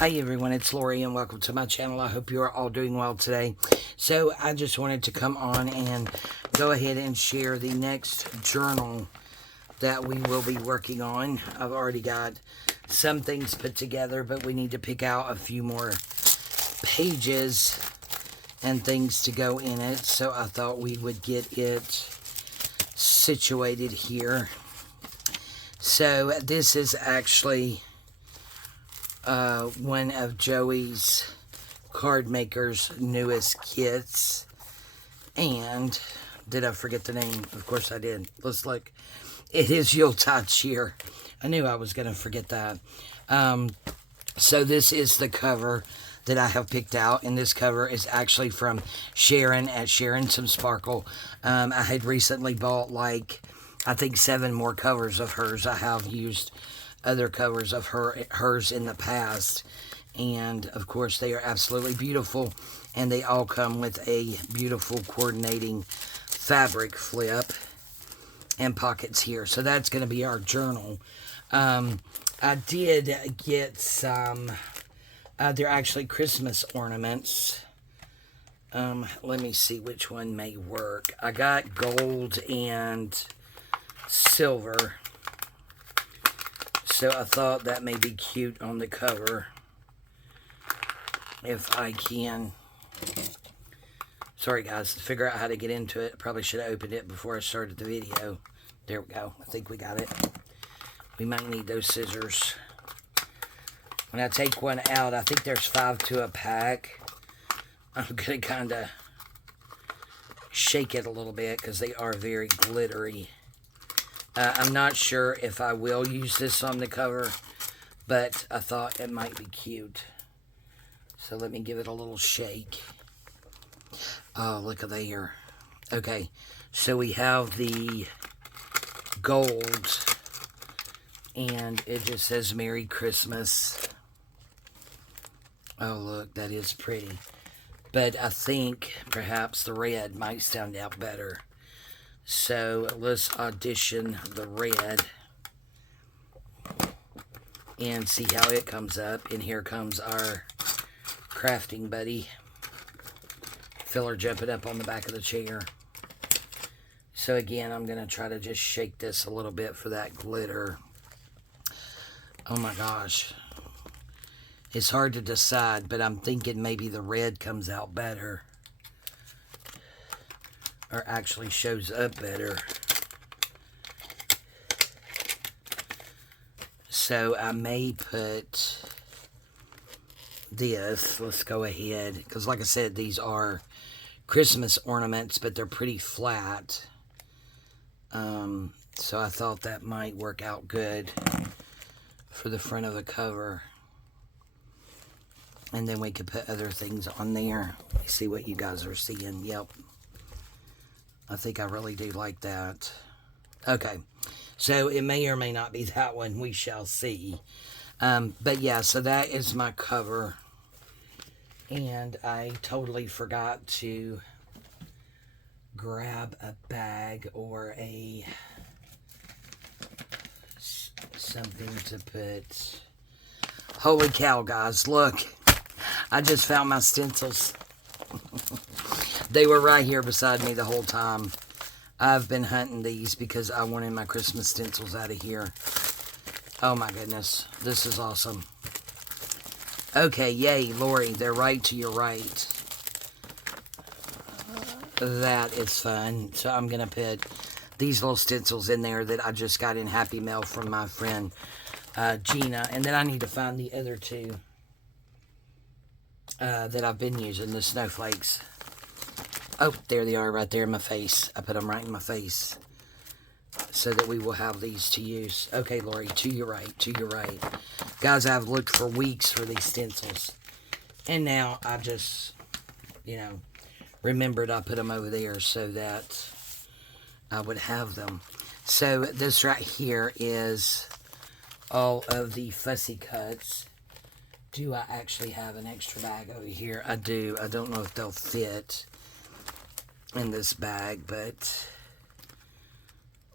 Hi everyone, it's Lori and welcome to my channel. I hope you are all doing well today. So I just wanted to come on and go ahead and share the next journal that we will be working on. I've already got some things put together, but we need to pick out a few more pages and things to go in it. So I thought we would get it situated here. So this is actually one of Joey's card maker's newest kits. And did I forget the name? Of course I did. Let's look. It is Yuletide cheer. I knew I was going to forget that. So this is the cover that I have picked out, and this cover is actually from Sharon at Sharon Some Sparkle. I had recently bought I think 7 more covers of hers. I have used other covers of hers in the past, and of course they are absolutely beautiful, and they all come with a beautiful coordinating fabric flip and pockets here. So that's going to be our journal. I did get some they're actually Christmas ornaments. Let me see which one may work. I got gold and silver, so I thought that may be cute on the cover if I can. Sorry guys, to figure out how to get into it, I probably should have opened it before I started the video. There we go. I think we got it. We might need those scissors. When I take one out, I think there's 5 to a pack. I'm going to kind of shake it a little bit because they are very glittery. I'm not sure if I will use this on the cover, but I thought it might be cute. So let me give it a little shake. Oh, look at there. Okay, so we have the gold, and it just says Merry Christmas. Oh, look, that is pretty. But I think perhaps the red might stand out better. So let's audition the red and see how it comes up. And here comes our crafting buddy. Feel her jumping up on the back of the chair. So again, I'm going to try to just shake this a little bit for that glitter. Oh my gosh. It's hard to decide, but I'm thinking maybe the red comes out better. Or actually shows up better. So I may put this. Let's go ahead. Because like I said, these are Christmas ornaments, but they're pretty flat. So I thought that might work out good for the front of the cover. And then we could put other things on there. Let me see what you guys are seeing. Yep. I think I really do like that. Okay. So it may or may not be that one. We shall see. But yeah, so that is my cover. And I totally forgot to grab a bag or something to put. Holy cow, guys. Look. I just found my stencils. They were right here beside me the whole time. I've been hunting these because I wanted my Christmas stencils out of here. Oh my goodness. This is awesome. Okay, yay, Lori. They're right to your right. That is fun. So I'm going to put these little stencils in there that I just got in Happy Mail from my friend Gina. And then I need to find the other 2 that I've been using, the snowflakes. Oh, there they are right there in my face. I put them right in my face so that we will have these to use. Okay, Lori, to your right, to your right. Guys, I've looked for weeks for these stencils. And now I just, remembered I put them over there so that I would have them. So this right here is all of the fussy cuts. Do I actually have an extra bag over here? I do. I don't know if they'll fit in this bag, but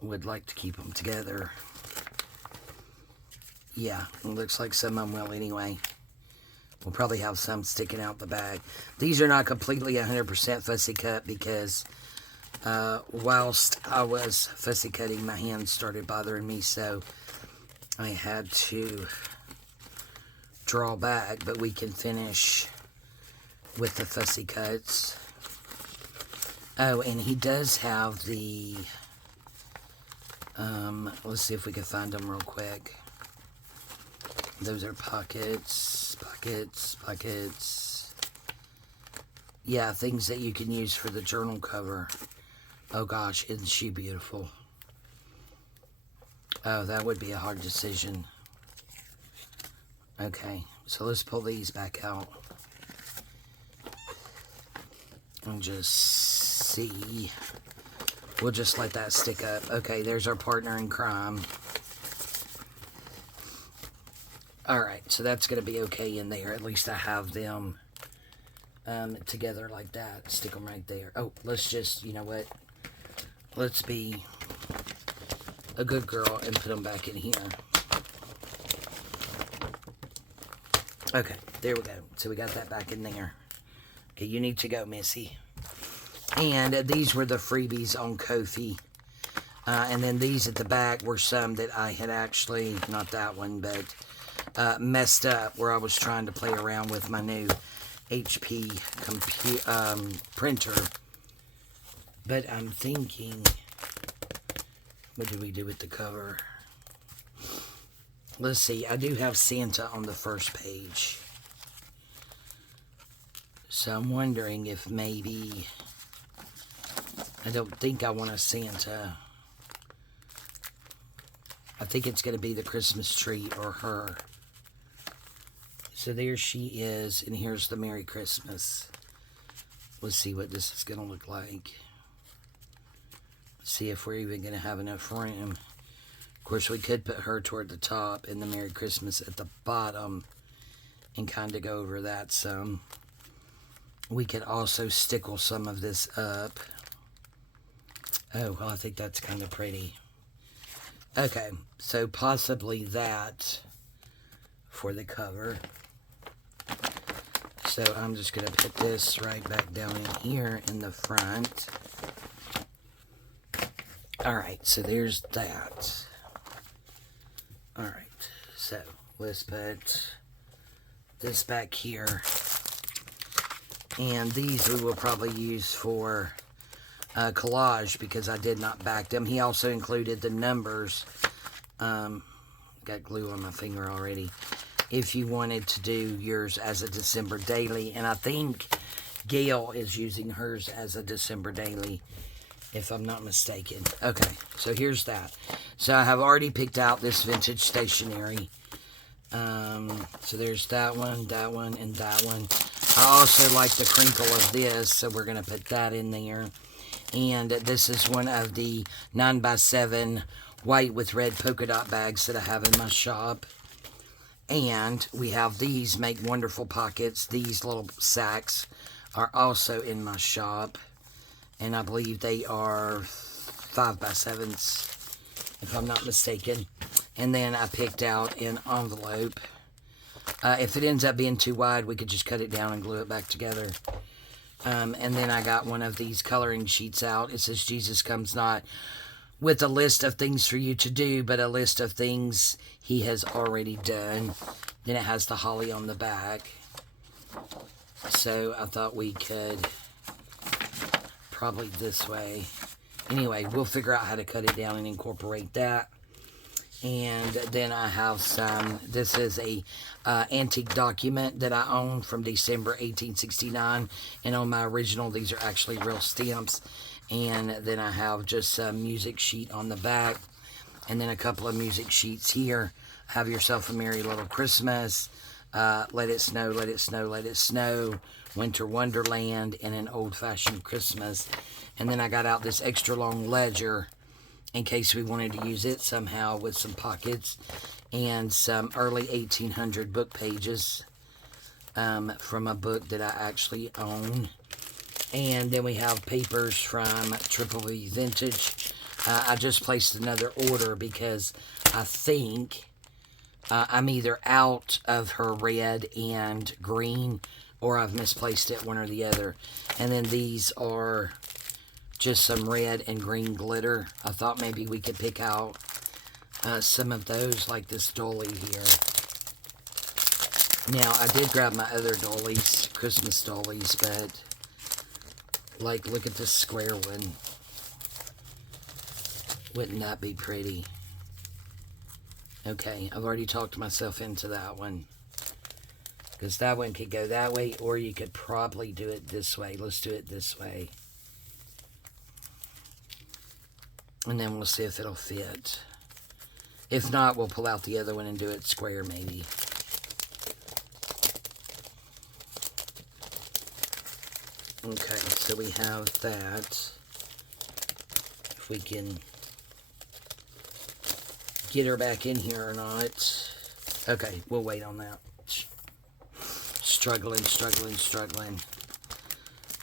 would like to keep them together. Yeah, it looks like some of them will anyway. We'll probably have some sticking out the bag. These are not completely 100% fussy cut because whilst I was fussy cutting, my hands started bothering me, so I had to draw back, but we can finish with the fussy cuts. Oh, and he does have the, let's see if we can find them real quick. Those are pockets, pockets, pockets. Yeah, things that you can use for the journal cover. Oh gosh, isn't she beautiful? Oh, that would be a hard decision. Okay, so let's pull these back out. And just see. We'll just let that stick up. Okay, there's our partner in crime. Alright, so that's going to be okay in there. At least I have them together like that. Stick them right there. Oh, let's just, you know what? Let's be a good girl and put them back in here. Okay, there we go. So we got that back in there. Okay, you need to go, Missy. And these were the freebies on Ko-fi. And then these at the back were some that I had actually, not that one, but messed up where I was trying to play around with my new HP printer. But I'm thinking, what do we do with the cover? Let's see, I do have Santa on the first page. So I'm wondering if maybe, I don't think I want a Santa. I think it's going to be the Christmas tree or her. So there she is, and here's the Merry Christmas. Let's see what this is going to look like. Let's see if we're even going to have enough room. Of course, we could put her toward the top and the Merry Christmas at the bottom and kind of go over that some. We could also stickle some of this up. Oh, well, I think that's kind of pretty. Okay, so possibly that for the cover. So I'm just going to put this right back down in here in the front. Alright, so there's that. Alright, so let's put this back here. And these we will probably use for collage because I did not back them. He also included the numbers. Got glue on my finger already. If you wanted to do yours as a December daily. And I think Gail is using hers as a December daily, if I'm not mistaken. Okay, so here's that. So I have already picked out this vintage stationery. So there's that one, and that one. I also like the crinkle of this, so we're going to put that in there. And this is one of the 9x7 white with red polka dot bags that I have in my shop. And we have these make wonderful pockets. These little sacks are also in my shop. And I believe they are 5x7s, if I'm not mistaken. And then I picked out an envelope. If it ends up being too wide, we could just cut it down and glue it back together. And then I got one of these coloring sheets out. It says Jesus Comes Not with a list of things for you to do, but a list of things he has already done. Then it has the holly on the back. So I thought we could probably this way. Anyway, we'll figure out how to cut it down and incorporate that. And then I have some, this is a antique document that I own from December 1869. And on my original, these are actually real stamps. And then I have just a music sheet on the back. And then a couple of music sheets here. Have Yourself a Merry Little Christmas. Let It Snow, Let It Snow, Let It Snow. Winter Wonderland, and An Old-Fashioned Christmas. And then I got out this extra long ledger in case we wanted to use it somehow with some pockets. And some early 1800 book pages from a book that I actually own. And then we have papers from Triple V Vintage. I just placed another order because I think I'm either out of her red and green, or I've misplaced it, one or the other. And then these are just some red and green glitter. I thought maybe we could pick out some of those, like this dolly here. Now, I did grab my other dollies, Christmas dollies, but, like, look at this square one. Wouldn't that be pretty? Okay, I've already talked myself into that one. Because that one could go that way, or you could probably do it this way. Let's do it this way. And then we'll see if it'll fit. If not, we'll pull out the other one and do it square, maybe. Okay, so we have that. If we can get her back in here or not. Okay, we'll wait on that. Struggling.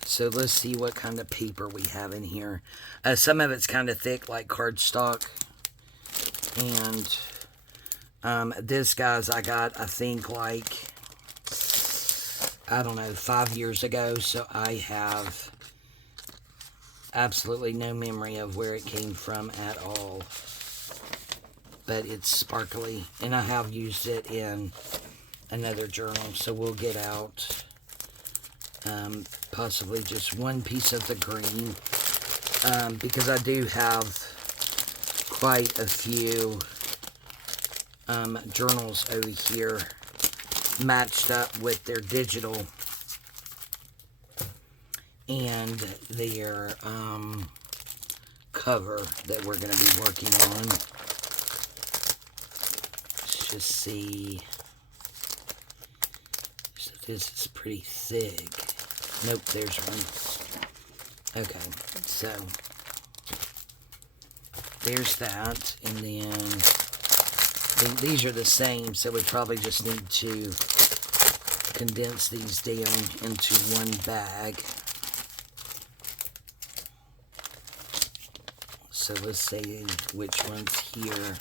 So let's see what kind of paper we have in here. Some of it's kind of thick, like cardstock. And this, guys, I got, I think, like, I don't know, 5 years ago. So I have absolutely no memory of where it came from at all. But it's sparkly. And I have used it in another journal. So we'll get out possibly just one piece of the green. Because I do have quite a few journals over here matched up with their digital and their cover that we're going to be working on. Let's just see. So this is pretty thick. Nope, there's one. Okay, so there's that, and then these are the same, so we probably just need to condense these down into one bag. So let's see which one's here.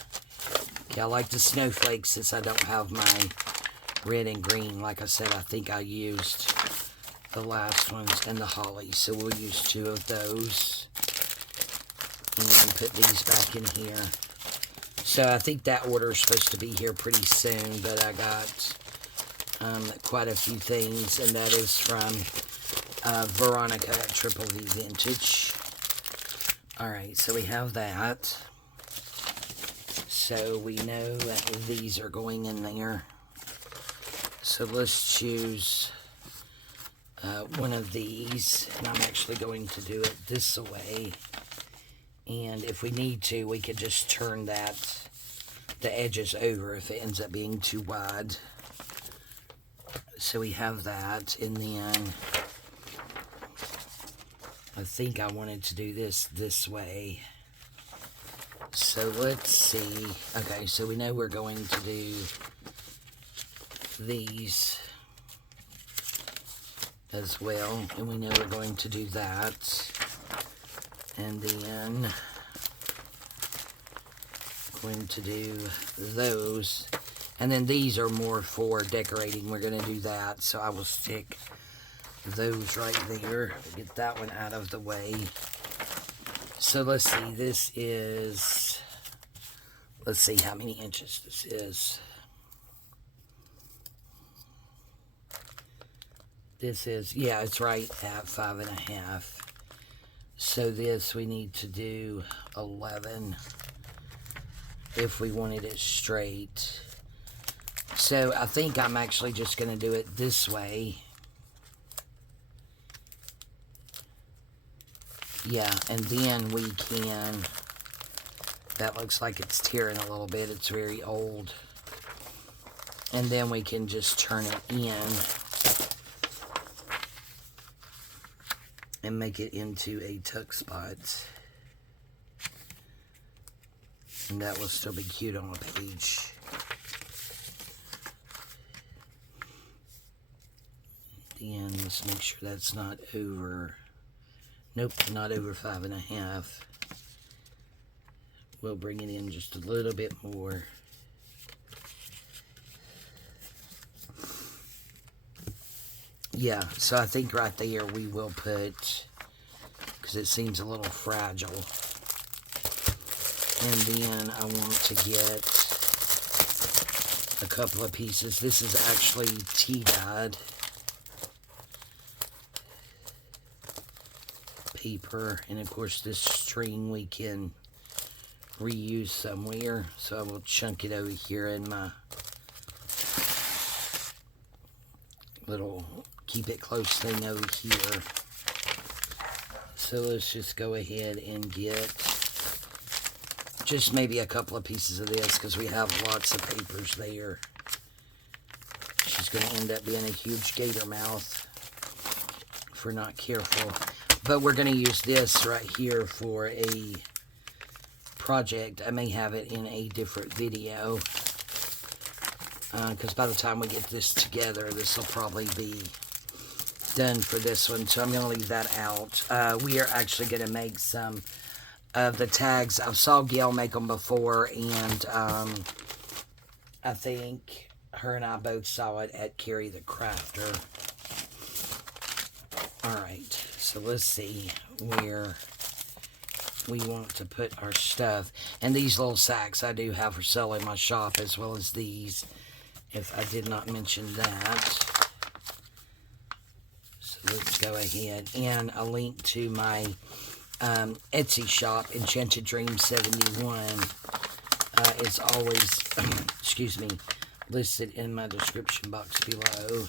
Okay, I like the snowflakes since I don't have my red and green. Like I said, I think I used the last ones, and the holly. So we'll use 2 of those. And put these back in here. So I think that order is supposed to be here pretty soon, but I got quite a few things, and that is from Veronica at Triple V Vintage. Alright, so we have that. So we know that these are going in there. So let's choose one of these, and I'm actually going to do it this way. And if we need to, we could just turn that, the edges over if it ends up being too wide. So we have that, and then I think I wanted to do this way. So let's see. Okay, so we know we're going to do these as well, and we know we're going to do that. And then going to do those. And then these are more for decorating. We're going to do that. So I will stick those right there. Get that one out of the way. So let's see. This is, let's see how many inches this is. This is, yeah, it's right at 5.5. So this, we need to do 11 if we wanted it straight. So I think I'm actually just going to do it this way. Yeah, and then we can, that looks like it's tearing a little bit. It's very old. And then we can just turn it in and make it into a tuck spot. And that will still be cute on a page. Then let's make sure that's not over. Nope, not over 5.5. We'll bring it in just a little bit more. yeah, so I think right there we will put, because it seems a little fragile. And then I want to get a couple of pieces. This is actually tea-dyed paper. And of course this string we can reuse somewhere. So I will chunk it over here in my little keep it close thing over here. So let's just go ahead and get just maybe a couple of pieces of this, because we have lots of papers there. She's going to end up being a huge gator mouth if we're not careful. But we're going to use this right here for a project. I may have it in a different video, because by the time we get this together, this will probably be done for this one. So I'm going to leave that out. We are actually going to make some of the tags. I saw Gail make them before, and I think her and I both saw it at Carrie the Crafter. Alright, so let's see where we want to put our stuff. And these little sacks I do have for sale in my shop, as well as these, if I did not mention that. So let's go ahead, and a link to my Etsy shop, Enchanted Dream 71, is always, excuse me, listed in my description box below.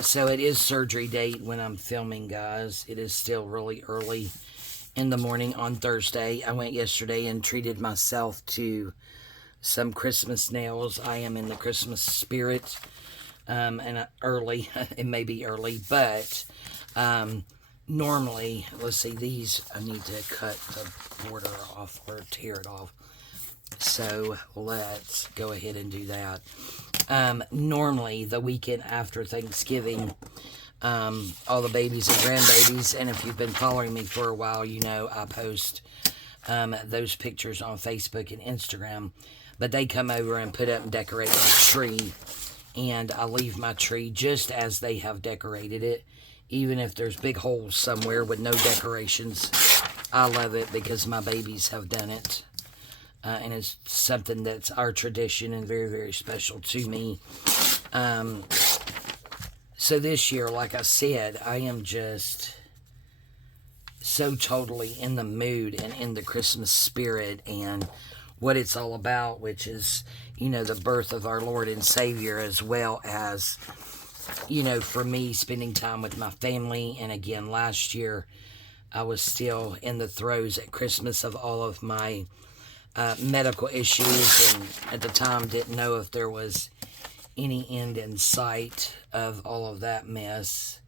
So it is surgery date when I'm filming, guys. It is still really early in the morning on Thursday. I went yesterday and treated myself to some Christmas nails. I am in the Christmas spirit, and early, it may be early, but normally, let's see, these, I need to cut the border off or tear it off. So let's go ahead and do that. Normally, the weekend after Thanksgiving, all the babies and grandbabies, and if you've been following me for a while, you know I post those pictures on Facebook and Instagram. But they come over and put up and decorate my tree, and I leave my tree just as they have decorated it. Even if there's big holes somewhere with no decorations, I love it because my babies have done it. And it's something that's our tradition and very, very special to me. So this year, like I said, I am just so totally in the mood and in the Christmas spirit and what it's all about, which is, you know, the birth of our Lord and Savior, as well as, you know, for me, spending time with my family. And again, last year, I was still in the throes at Christmas of all of my medical issues, and at the time didn't know if there was any end in sight of all of that mess.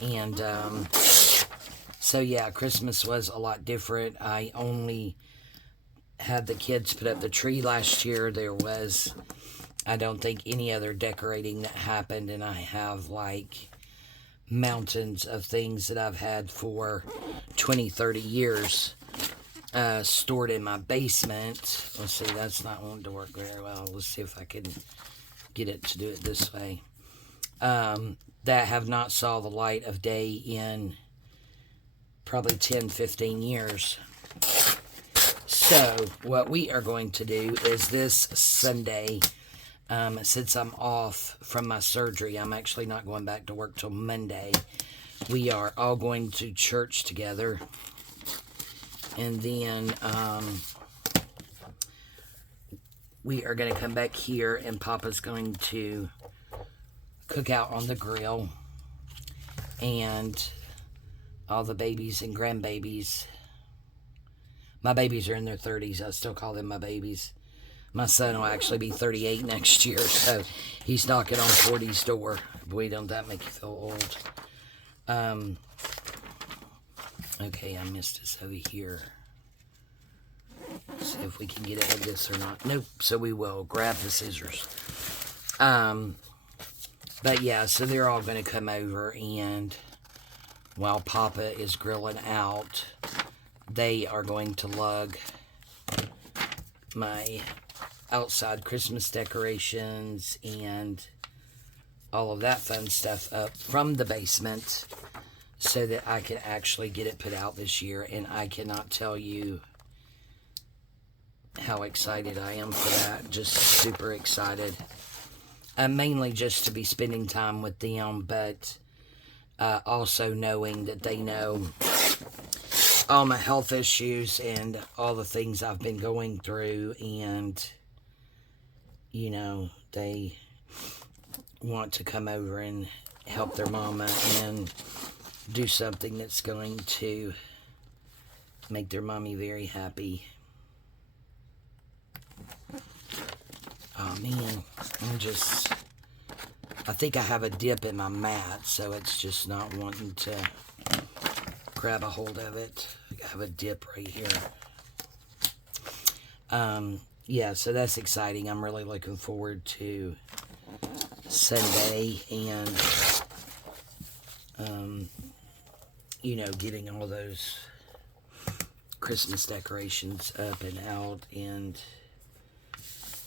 And so yeah, Christmas was a lot different. I only had the kids put up the tree last year. There was, I don't think, any other decorating that happened, and I have like mountains of things that I've had for 20, 30 years stored in my basement. Let's see, that's not wanting to work very well. Let's see if I can get it to do it this way. That have not saw the light of day in probably 10, 15 years. So what we are going to do is this Sunday, since I'm off from my surgery, I'm actually not going back to work till Monday. We are all going to church together. And then we are going to come back here, and Papa's going to cook out on the grill. And all the babies and grandbabies, my babies are in their 30s. I still call them my babies. My son will actually be 38 next year, so he's knocking on 40's door. Boy, don't that make you feel old. Okay, I missed this over here. See if we can get ahead of this or not. Nope, so we will grab the scissors. But yeah, so they're all going to come over, and while Papa is grilling out, they are going to lug my outside Christmas decorations and all of that fun stuff up from the basement so that I can actually get it put out this year. And I cannot tell you how excited I am for that. Just super excited. Mainly just to be spending time with them, but also knowing that they know all my health issues and all the things I've been going through, and you know, they want to come over and help their mama and do something that's going to make their mommy very happy. Oh man, I think I have a dip in my mat, so it's just not wanting to grab a hold of it. I have a dip right here. Yeah, so that's exciting. I'm really looking forward to Sunday and, you know, getting all those Christmas decorations up and out, and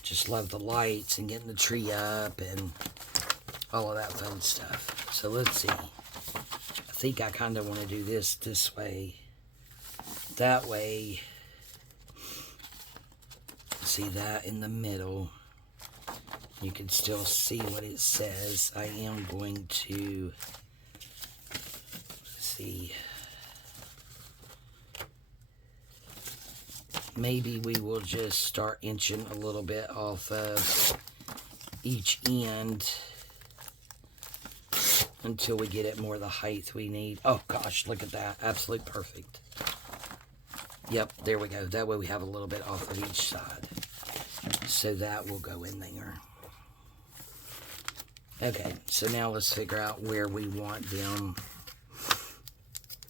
just love the lights and getting the tree up and all of that fun stuff. So let's see. I think I kind of want to do this way. That way. See that in the middle. You can still see what it says. I am going to see. Maybe we will just start inching a little bit off of each end until we get it more the height we need. Oh gosh, look at that. Absolutely perfect. Yep, there we go. That way we have a little bit off of each side. So that will go in there. Okay, so now let's figure out where we want them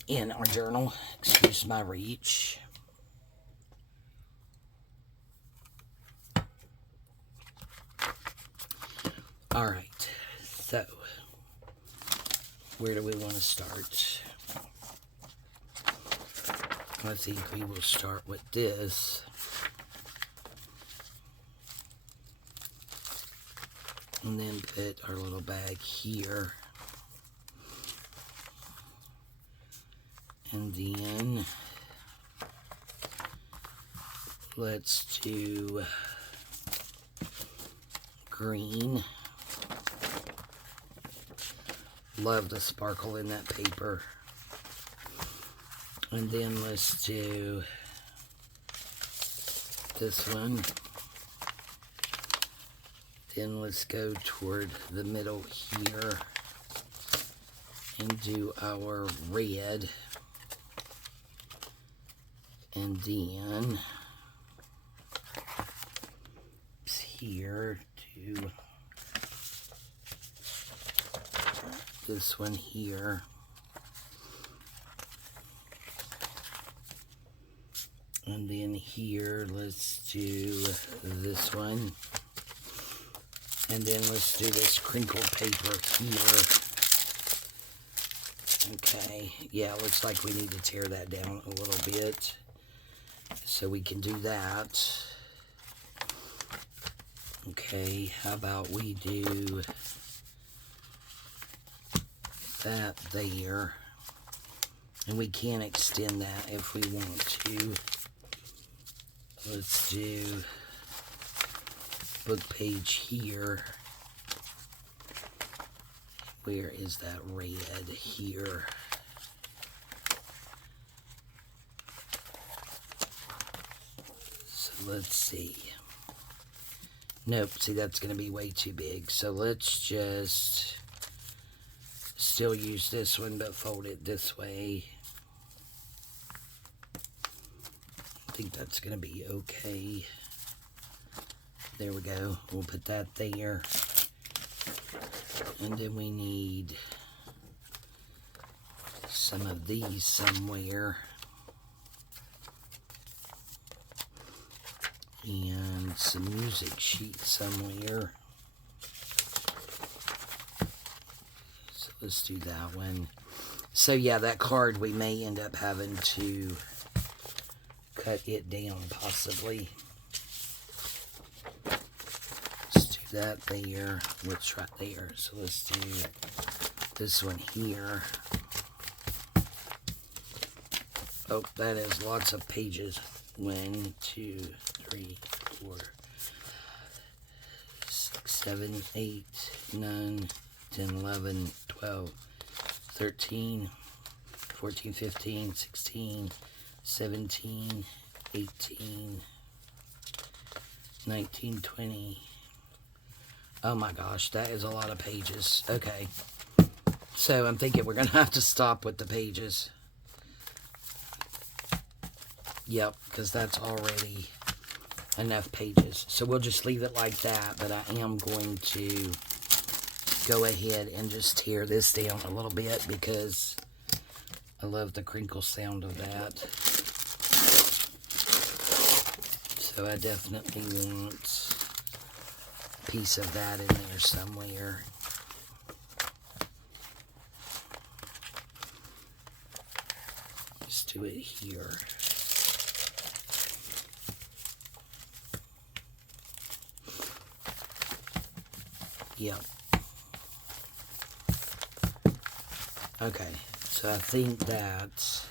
in our journal. Excuse my reach. All right, so where do we want to start? I think we will start with this. And then put our little bag here. And then let's do green. Love the sparkle in that paper. And then let's do this one. Then let's go toward the middle here and do our red. And then here to this one here. And then here, let's do this one. And then let's do this crinkle paper here. Okay, yeah, looks like we need to tear that down a little bit. So we can do that. Okay, how about we do that there. And we can extend that if we want to. Let's do book page here. Where is that red here? So let's see. Nope, see that's going to be way too big. So let's just still use this one but fold it this way. I think that's going to be okay. There we go. We'll put that there. And then we need some of these somewhere. And some music sheets somewhere. So let's do that one. So yeah, that card we may end up having to cut it down possibly. that there. What's right there? So let's do this one here. Oh, that is lots of pages. 1, 2, 3, 4, 6, 7, 8, 9, 10, 11, 12, 13, 14, 15, 16, 17, 18, 19, 20. Oh my gosh, that is a lot of pages. Okay. So I'm thinking we're going to have to stop with the pages. Yep, because that's already enough pages. So we'll just leave it like that, but I am going to go ahead and just tear this down a little bit because I love the crinkle sound of that. So I definitely want a piece of that in there somewhere. Let's do it here. Yep. Okay, so I think that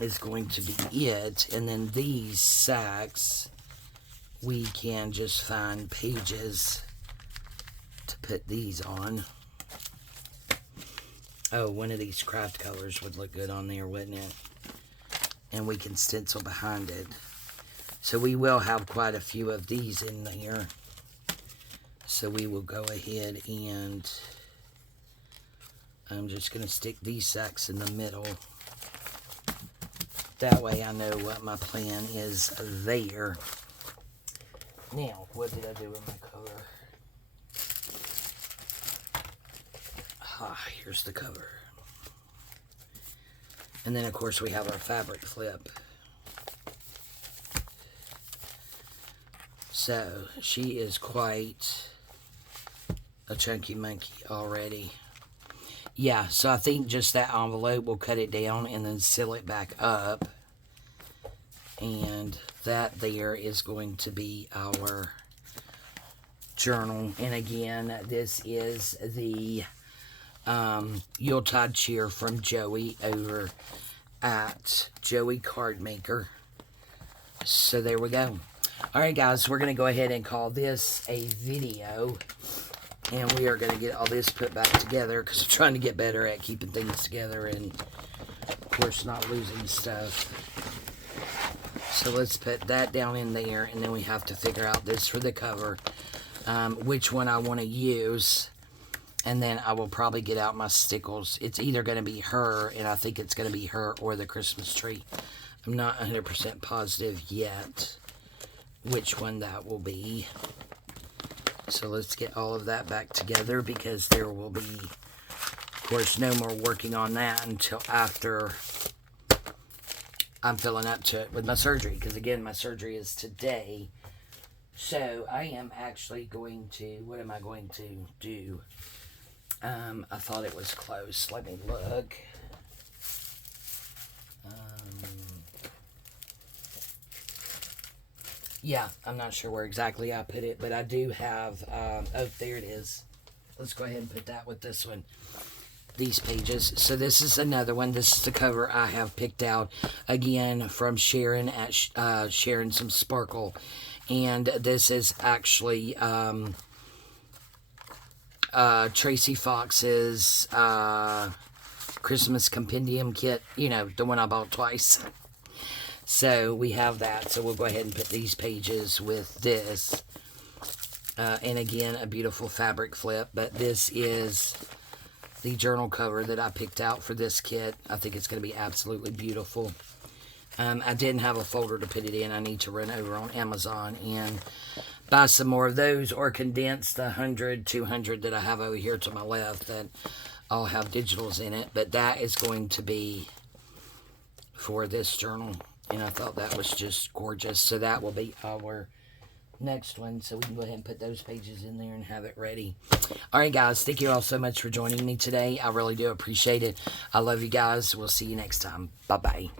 is going to be it. And then these sacks, we can just find pages to put these on. Oh, one of these craft colors would look good on there, wouldn't it? And we can stencil behind it. So we will have quite a few of these in there. So we will go ahead and I'm just going to stick these sacks in the middle. That way I know what my plan is there. Now, what did I do with my cover? Ah, here's the cover. And then, of course, we have our fabric flip. So, she is quite a chunky monkey already. Yeah, so I think just that envelope, we'll cut it down and then seal it back up. And that there is going to be our journal. And again, this is the Yuletide cheer from Joey over at Joey Card Maker. So there we go. Alright guys, we're going to go ahead and call this a video. And we are going to get all this put back together because I'm trying to get better at keeping things together and, of course, not losing stuff. So let's put that down in there, and then we have to figure out this for the cover, which one I want to use. And then I will probably get out my stickles. It's either going to be her, and I think it's going to be her or the Christmas tree. I'm not 100% positive yet which one that will be. So let's get all of that back together because there will be, of course, no more working on that until after I'm filling up to it with my surgery. Because, again, my surgery is today. So I am actually going to, what am I going to do? I thought it was close. Let me look. Yeah, I'm not sure where exactly I put it, but I do have, oh, there it is. Let's go ahead and put that with this one. These pages. So this is another one. This is the cover I have picked out, again, from Sharon at Sharon Some Sparkle. And this is actually Tracy Fox's Christmas Compendium Kit. You know, the one I bought twice. So we have that. So we'll go ahead and put these pages with this. And again, a beautiful fabric flip. But this is the journal cover that I picked out for this kit. I think it's going to be absolutely beautiful. I didn't have a folder to put it in. I need to run over on Amazon and buy some more of those or condense the 100, 200 that I have over here to my left that all have digitals in it. But that is going to be for this journal. And I thought that was just gorgeous. So that will be our next one. So we can go ahead and put those pages in there and have it ready. Alright guys, thank you all so much for joining me today. I really do appreciate it. I love you guys. We'll see you next time. Bye-bye.